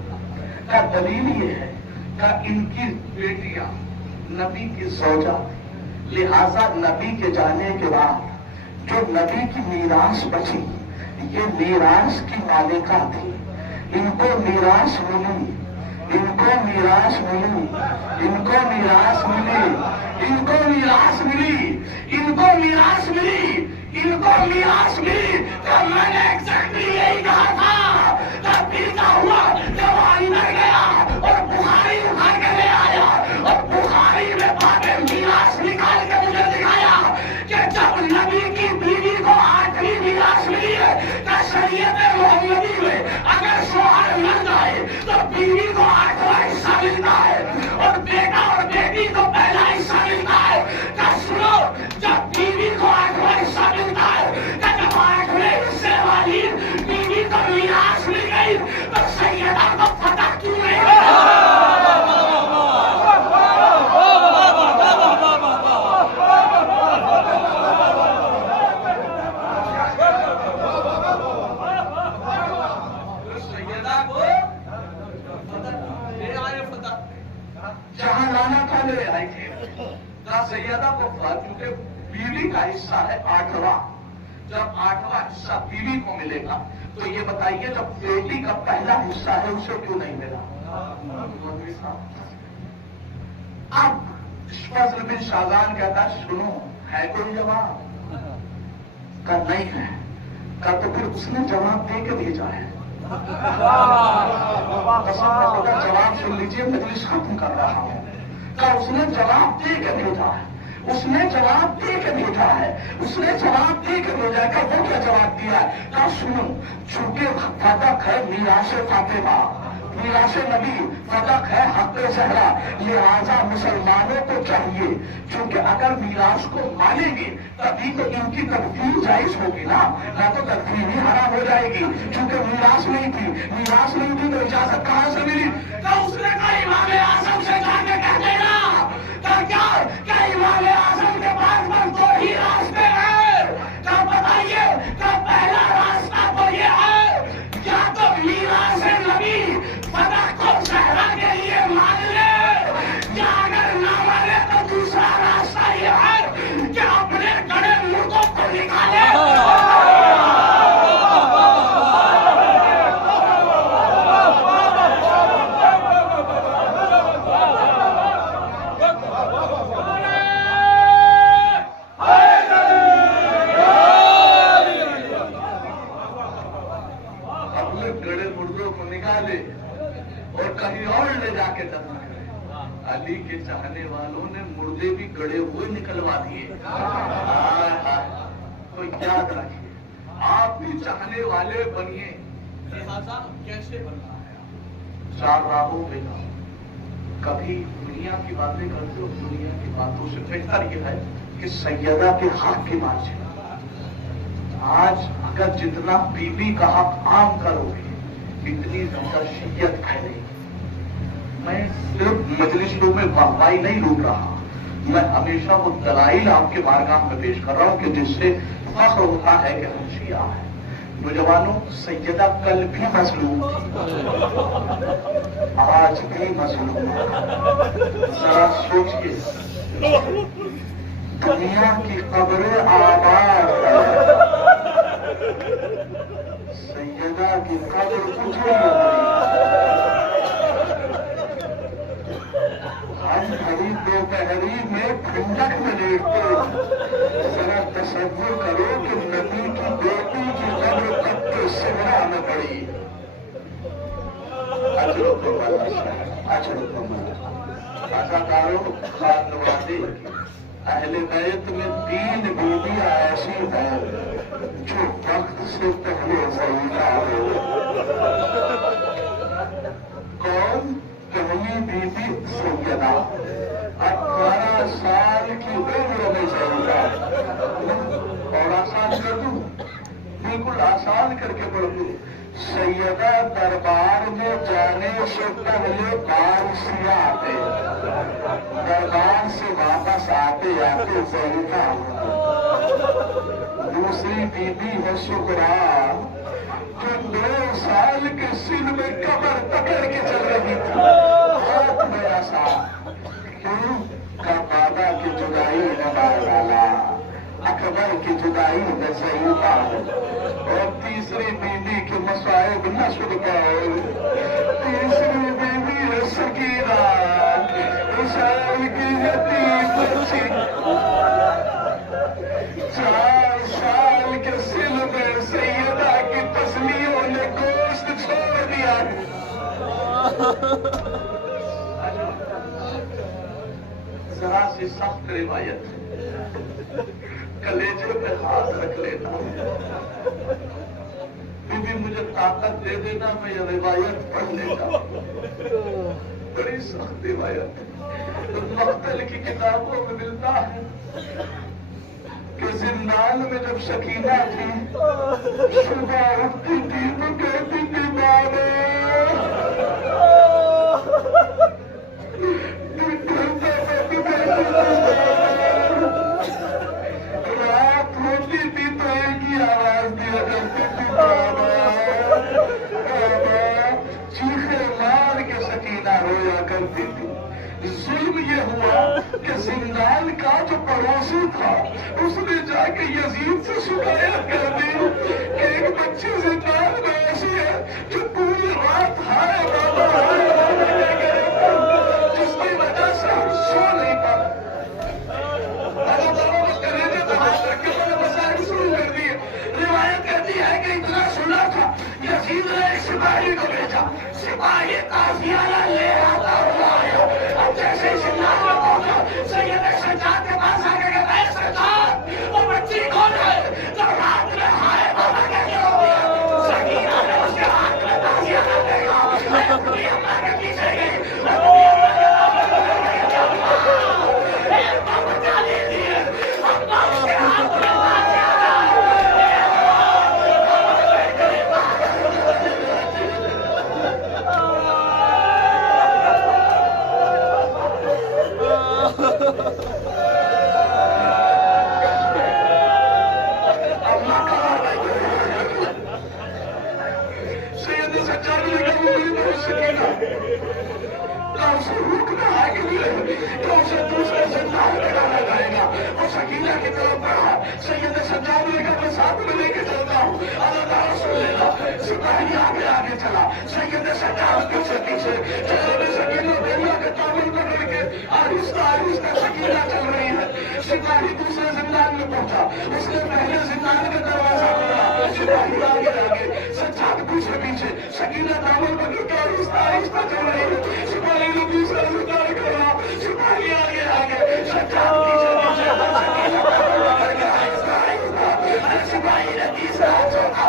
کا دلیل یہ ہے کہ ان کی بیٹیاں نبی کی زوجہ تھی، لہذا نبی کے جانے کے بعد جو نبی کی میراث بچی یہ میراث کی مالکہ تھی. ان کو میراث ملی، ان کو میراث ملی، ان کو میراث ملی، ان کو میراث ملی، ان کو میراث ملی، ان کو میراث ملی. تو میں نے ایگزیکٹلی یہی کہا تھا. تب پھر کیا ہوا جب وہ اندر گیا اور بخاری اٹھا کے لے آیا اور بخاری میں باتیں میراث نکال کے مجھے دکھایا کہ جب نبی کی بیوی کو 8ویں میراث ملی ہے کہ شریعت محمدی میں اگر شوہر مر جائے تو بیوی کو 8واں حصہ ملتا ہے اور بیٹا اور بیٹی کو پہلا حصہ ملتا ہے. کہ سنو جب بیوی کو 8واں حصہ ملتا ہے کہ جب 8ویں حصے والی بیوی کو میراث مل گئی تو سیدہ کو فتح کیوں نہیں ہوئی؟ جہاں لانا تھا لے آئی تھی. سیدہ کو کیونکہ بیوی کا حصہ ہے 8واں. جب 8واں حصہ بیوی کو ملے گا تو یہ بتائیے جب بیٹی کا پہلا حصہ ہے اسے کیوں نہیں ملا؟ اب فضل بن شاذان کہتا ہے سنو ہے کوئی جواب؟ کہ نہیں ہے. کہ تو پھر اس نے جواب دے کے بھیجا ہے. جواب سن لیجیے، مجلس ختم کر رہا ہوں. کہ اس نے جواب دے کے بھیجا ہے، اس نے جواب دے کے بھیجا ہے، اس نے جواب دے کے بھیجا ہے. کہ وہ کیا جواب دیا ہے؟ کہ سنو چونکہ فتح ہے میراث فاطمہ، میراث نبی، فتح ہے حق زہرا، لہذا مسلمانوں کو چاہیے چونکہ اگر میراث کو مانیں گے تبھی تو ان کی تدفین جائز ہوگی نا تو تدفین ہی حرام ہو جائے گی. چونکہ میراث نہیں تھی، میراث نہیں تھی تو اجازت کہاں سے ملی؟ تو اس نے کہا امام اعظم سے جا کے کہہ دینا کہ امام اعظم کے پاس بس 2 ہی راستے ہیں. کیا بتائیے؟ کہ پہلا راستہ تو یہ ہے یا تو میراث نبی فتح کو زہرا کے لیے مان لے، یا اگر نہ مانے تو دوسرا راستہ یہ ہے کہ اپنے گڑے مردوں کو نکالے. گڑے مردوں کو نکالے اور کہیں اور لے جا کے دفن کرے. علی کے چاہنے والوں نے مردے بھی گڑے ہوئے نکلوا دیے. تو یاد رکھیے آپ بھی چاہنے والے بنیے. لہذا کیسے بننا ہے؟ 4 راہوں پہ جاؤ. کبھی دنیا کی باتیں کرتے ہو، دنیا کی باتوں سے بہتر یہ ہے کہ سیدہ کے حق کی بات چلے. آج اگر جتنا بیوی کا حق عام کرو گے اتنی زیادہ شیعت پھیلے گی. میں صرف مجلسوں میں واہوائی نہیں لوٹ رہا، میں ہمیشہ وہ دلائل آپ کے بارگاہ میں پیش کر رہا ہوں کہ جس سے فخر ہوتا ہے کہ ہم شیعہ ہیں. نوجوانوں سیدہ کل بھی مظلوم تھی، آج بھی مظلوم ہے. ذرا سوچئے دنیا کی قبریں آباد ہے، سیدہ کی قبر کچھ نہیں ہوئی. ہم بڑی دوپہری میں ٹھنڈک میں لیٹتے. ذرا تصور کرو کہ نبی کی بیٹی کی قبر کب کے صحرا میں پڑی. اجر و اداکاروں خاندوادے اہل بیت میں 3 بیویاں ایسی ہیں جو وقت سے پہلے زندہ ہوئے. کون؟ پہلی بیوی سیدہ 18 سال کی عمر میں زندہ. اور آسان کر دوں، بالکل آسان کر کے پڑھ دوں. سیدہ دربار میں جانے سے پہلے بال سیاہ آتے، دربار سے واپس آتے آتے زندہ. دوسری بیوی ہے سکرا جو 9 سال کے سن میں کمر پکڑ کے چل رہی تھی بہت بڑا سا کیوں کا بابا کی جدائی نے مار ڈالا اکبر کی جدائی نے ضعیفہ اور تیسری بیوی کے مصائب نہ چھڑ گئے تیسری بیوی ہے سکینہ عشاء کی یتیم بچی 4 سال کے سن میں سیدہ کی تسلیوں نے گوشت چھوڑ دیا ذرا سی سخت روایت کلیجے پہ ہاتھ رکھ لینا بی مجھے طاقت دے دینا میں یہ روایت پڑھ لیتا بڑی سخت روایت مقتل کی کتابوں میں ملتا ہے کہ زندان میں جب سکینہ تھی صبح اٹھتی تھی تو کہتی تھی ماں رات ہوتی تھی تو ایک ہی آواز دیا کرتی تھی چیخے مار کے سکینہ رویا کرتی تھی ظلم یہ ہوا کہ زندان کا جو پڑوسی تھا اس نے جا کے یزید سے شکایت کر دی کہ ایک بچی زندان میں ایسی ہے جو پوری رات ہائے بابا جس کی وجہ سے ہم سو نہیں پاتے روایت کہتی ہے کہ اتنا سنا تھا یزید نے ایک سپاہی کو بھیجا سپاہی قافیہ لے آتا ہوا آیا اب جیسے زندان میں پہنچا سید سجاد کے پاس آ کے کہتا ہے سجاد وہ بچی کون ہے جو رات میں ہائے بابا کہتے ہو سکینہ نے اس کے ہاتھ میں تازیہ کر دے گا میں اپنی اماں کے پیچھے گئی میں اپنی اماں کے نام میں ایک بار بچا لیجیے اماں اس کے ہاتھ میں تازیہ سکینہ کی طرف بڑھا سید سجاد نے کہا میں ساتھ میں لے کے چلتا ہوں اللہ رسول اللہ سپاہی آگے آگے چلا سید سجاد پیچھے پیچھے جناب سکینہ دنیا کے تعمیر پکڑ کے آہستہ آہستہ سکینہ چل رہی ہے سپاہی دوسرے زندان میں پہنچا اس نے پہلے زندان کا دروازہ کھولا سپاہی آگے آگے سجاد پیچھے پیچھے سکینہ تعمیر پکڑ کے آہستہ آہستہ چل رہی ہے سپاہی نے دوسرا زندان کھولا سپاہی آگے آگے سجاد پیچھے پیچھے سکینہ تعمیر پکڑ کے آہستہ آہستہ سپاہی نے تیسرا چوتھا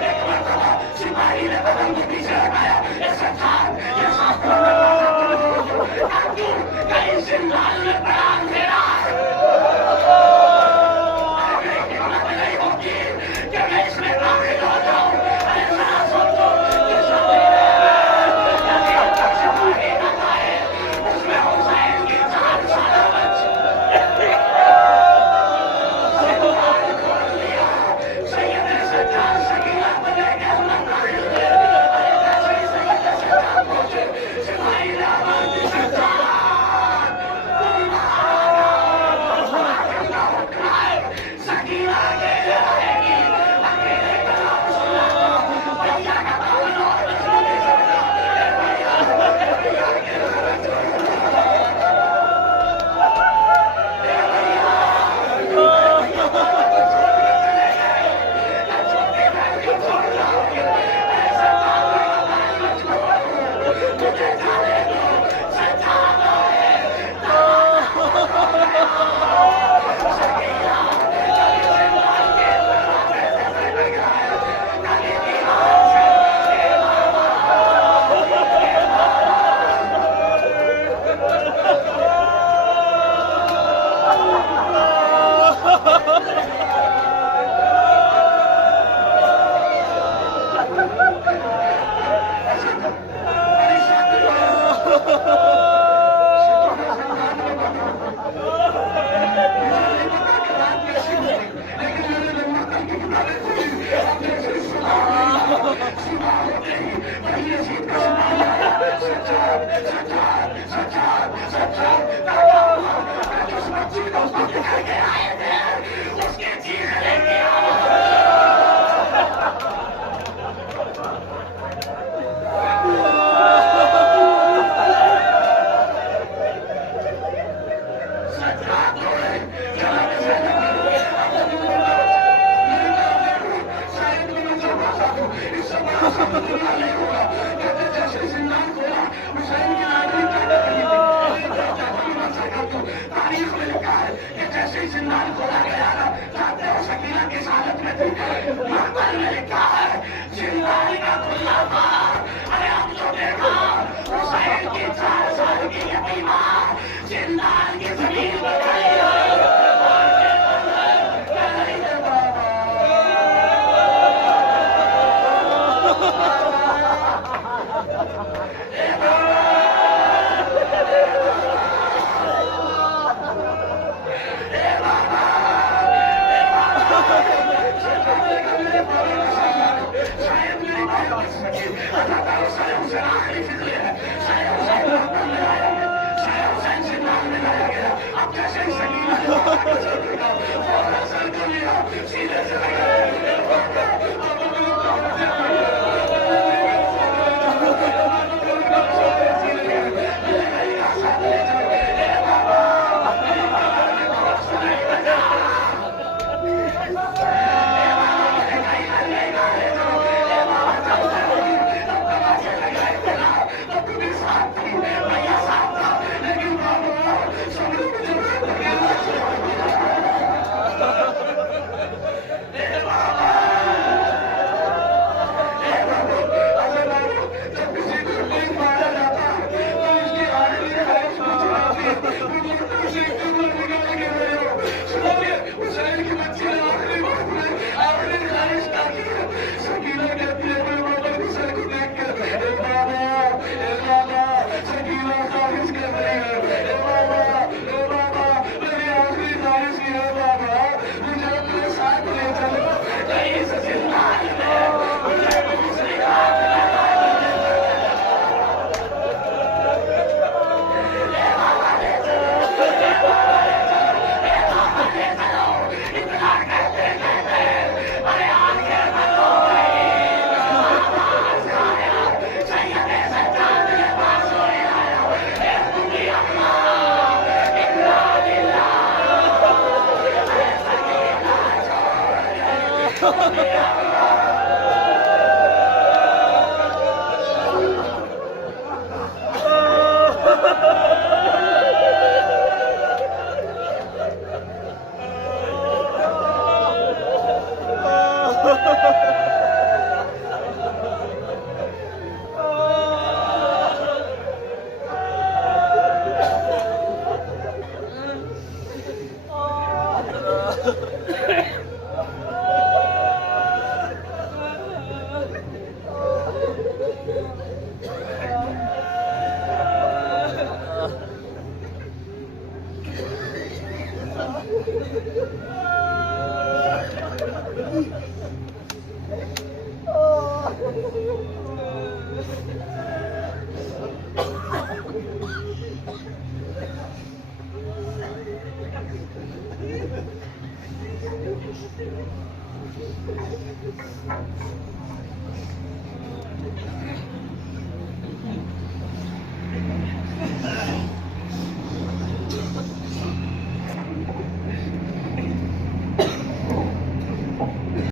ایک مرتبہ سپاہی نے بدن کے پیچھے ہٹایا یہ سجاد یہ ساتھ کئی زندان میں بڑا اندھیرا ہے ہمت نہیں ہوتی کہ میں اس میں داخل ہو جاؤں ذرا سوچو کہ سپاہی نہ جائے اس میں حسین کی 4 سالہ بچی زندان کھول دیا سید سجاد سکینہ کو لے کے اندر داخل ہوئے جیسے ہی سید سجاد پہنچے سپاہی نے آواز دی سجاد تاریخ میں لکھا ہے کہ جیسے ہی زندان کھولا گیا نا جاتے ہو شکیلا کس حالت میں تھی مقبل میں لکھا ہے زندان کا کھلا تھا ارے اب تو دیکھا حسین کی 4 سال کی یتیمہ زندان کی زمین پر کھڑی ہے Ha ha ha!